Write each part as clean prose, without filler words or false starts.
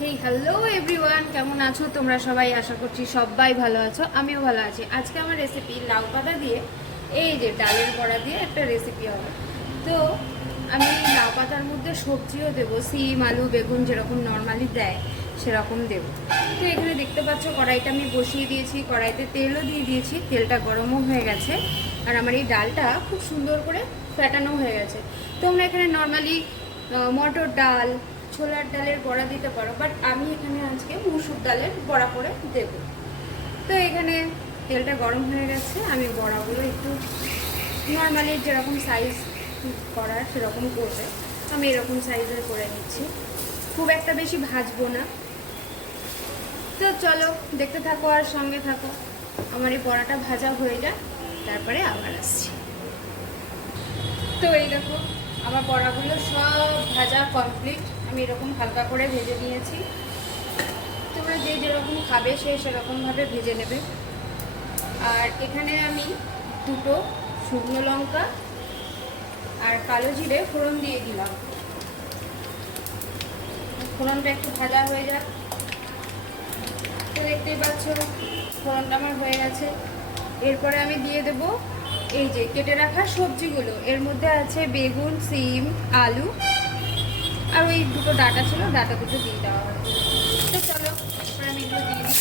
Hey hello everyone, কেমন আছো তোমরা সবাই? আশা করছি সবাই ভালো আছো, আমিও ভালো আছি। আজকে আমার রেসিপি লাউ পাতা দিয়ে এই যে ডালের বড়া দিয়ে একটা রেসিপি হবে। তো আমি লাউ পাতার মধ্যে সবজিও দেবো, সিম আলু বেগুন যেরকম নর্মালি দেয় সেরকম দেবো। তো এখানে দেখতে পাচ্ছ কড়াইটা আমি বসিয়ে দিয়েছি, কড়াইতে তেলও দিয়ে দিয়েছি, তেলটা গরমও হয়ে গেছে। আর আমার এই ডালটা খুব সুন্দর করে ফ্যাটানো হয়ে গেছে। তোমরা এখানে নর্মালি মটর ডাল ছোলার ডালের বড়া দিতে পারো, বাট আমি এখানে আজকে মুসুর ডালের বড়া করে দেব। তো এখানে তেলটা গরম হয়ে গেছে, আমি বড়াগুলো একটু নর্মালি যেরকম সাইজ করার সেরকম করবে, আমি এরকম সাইজের করে নিচ্ছি, খুব একটা বেশি ভাজবো না। তো চলো দেখতে থাকো আর সঙ্গে থাকো, আমার এই বড়াটা ভাজা হয়ে যায়, তারপরে আবার আসছি। তো এই দেখো আমার বড়াগুলো সব ভাজা কমপ্লিট, আমি এরকম হালকা করে ভেজে নিয়েছি। তোমরা যে যেরকম খাবে সে সেরকমভাবে ভেজে নেবে। আর এখানে আমি দুটো শুকনো লঙ্কা আর কালো জিরে ফোড়ন দিয়ে দিলাম। ফোড়নটা একটু ভাজা হয়ে যাক। তো দেখতেই পাচ্ছ ফোড়নটা আমার হয়ে গেছে। এরপরে আমি দিয়ে দেব এই যে কেটে রাখা সবজিগুলো। এর মধ্যে আছে বেগুন, সিম, আলু আর ওই দুটো ডাটা ছিল, ডাটা দুটো দিয়ে দেওয়া হয়। তো চলো আমি এগুলো দিয়ে দিই।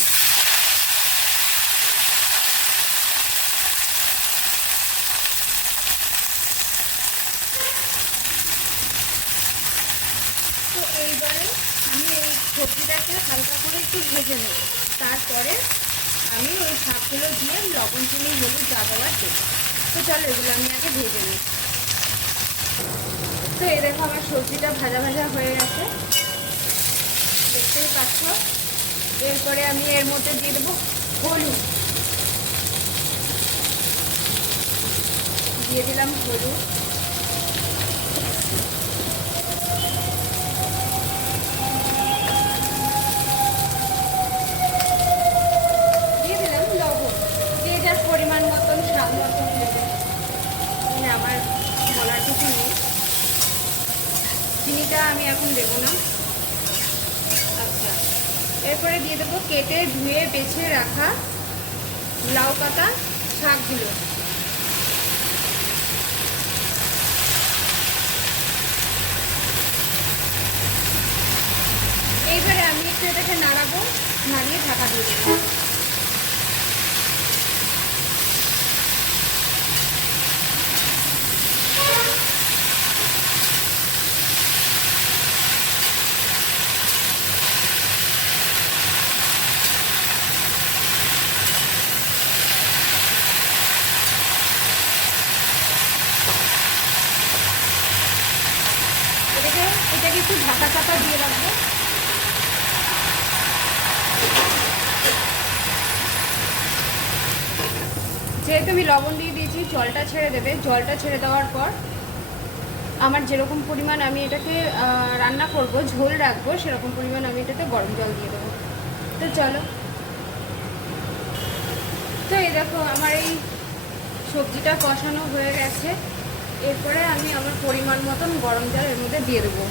তো এইবারে আমি এই সবজিটাকে হালকা করে একটু ভেজে নেব, তারপরে আমি ওই শাকগুলো দিয়ে লবণ চিনি হলুদ যা দেওয়ার দেবো। তো চলো এগুলো আমি আগে ভেজে নিই। তো এই দেখো আমার সবজিটা ভাজা ভাজা হয়ে গেছে, দেখতেই পাচ্ছ। এরপরে আমি এর মধ্যে দিয়ে দেবো হলুদ, দিয়ে দিলাম হলুদ। দিয়ে দিলাম লবণ, যে যার পরিমাণ মতন স্বাদ মতন দেবে, আমার বলার কিছু নেই। চিনিটা আমি এখন দেবো না। আচ্ছা, এরপরে দিয়ে দেবো কেটে ধুয়ে বেছে রাখা লাউ পাতা শাকগুলো। এইবারে আমি একটু এটাকে নাড়াবো, নাড়িয়ে ঢাকা দিয়ে দেবো। এটাকে একটু ঢাকা চাপা দিয়ে রাখবো। যেহেতু আমি লবণ দিয়ে দিয়েছি, জলটা ছেড়ে দেবে। জলটা ছেড়ে দেওয়ার পর আমার যেরকম পরিমাণ আমি এটাকে রান্না করব, ঝোল রাখবো, সেরকম পরিমাণ আমি এটাতে গরম জল দিয়ে দেবো। তো চলো। তো এই দেখো আমার এই সবজিটা কষানো হয়ে গেছে। এরপরে আমি আমার পরিমাণ মতন গরম জল এর মধ্যে দিয়ে দেবো।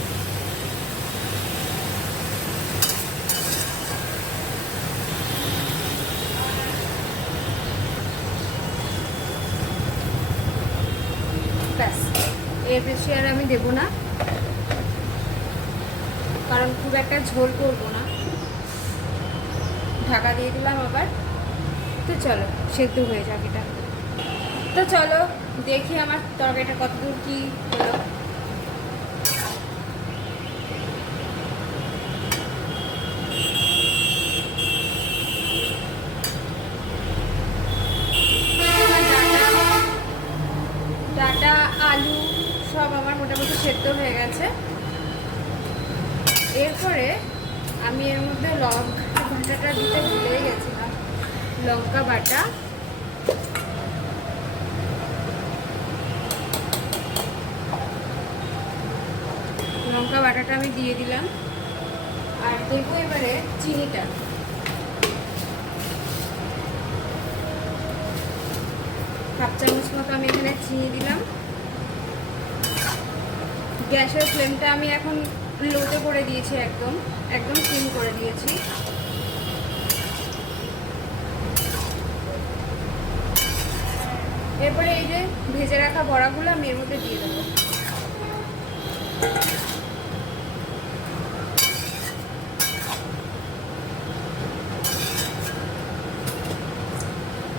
ব্যাস, এর বেশি আর আমি দেবো না, কারণ খুব একটা ঝোল করবো না। ঢাকা দিয়ে দিলাম আবার। তো চলো সেদ্ধ হয়ে যাক এটা। তো চলো দেখি আমার তরকারিটা কতদূর কি হলো। ডাটা আলু সব আমার মোটামুটি সেদ্ধ হয়ে গেছে। এরপরে আমি এর মধ্যে লঙ্কা বাটাটা দিতে ভুলে গেছিলাম। লঙ্কা বাটা, লঙ্কা বাটাটা আমি দিয়ে দিলাম। আর দেবো এবারে চিনিটা। হাফ চামচ মতো আমি এখানে চিনি দিলাম। গ্যাসের ফ্লেমটা আমি এখন লোতে করে দিয়েছি, একদম একদম সিম করে দিয়েছি। এরপরে এই যে ভেজে রাখা বড়াগুলো আমি এর মধ্যে দিয়ে দেবো।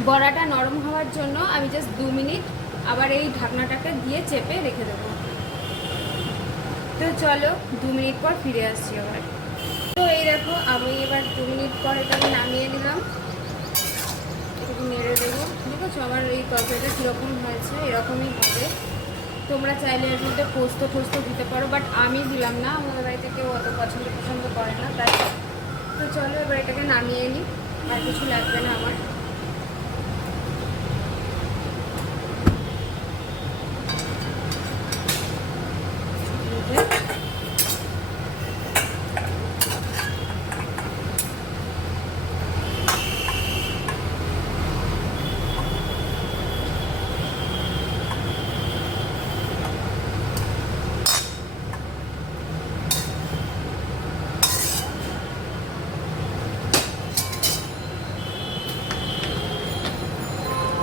বড়াটা নরম হওয়ার জন্য আমি জাস্ট 2 মিনিট আবার এই ঢাকনাটাকে দিয়ে চেপে রেখে দেবো। তো চলো 2 মিনিট পর ফিরে আসছি আবার। তো এই দেখো আমি এবার 2 মিনিট পর এটাকে নামিয়ে নিলাম, একটু নেড়ে দেবো। দেখেছো আমার এই তরকারিটা কীরকম হয়েছে, এরকমই হবে। তোমরা চাইলে এর মধ্যে পোস্ত দিতে পারো, বাট আমি দিলাম না, আমাদের বাড়িতে কেউ অত পছন্দ করে না তাই। তো চলো এবার এটাকে নামিয়ে নিই, আর কিছু লাগবে না আমার।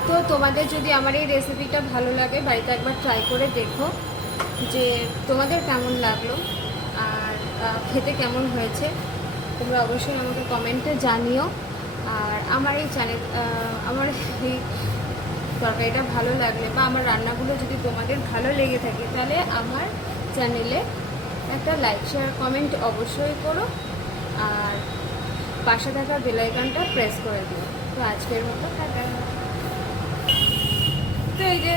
তো তোমাদের যদি আমার এই রেসিপিটা ভালো লাগে, বাড়িতে একবার ট্রাই করে দেখো যে তোমাদের কেমন লাগলো আর খেতে কেমন হয়েছে। তোমরা অবশ্যই আমাকে কমেন্টে জানিও। আর আমার এই আমার এই তরকারিটা ভালো লাগলে বা আমার রান্নাগুলো যদি তোমাদের ভালো লেগে থাকে, তাহলে আমার চ্যানেলে একটা লাইক শেয়ার কমেন্ট অবশ্যই করো, আর পাশে থাকা বেল আইকনটা প্রেস করে দিও। তো আজকের মতো টাটা। তো এই যে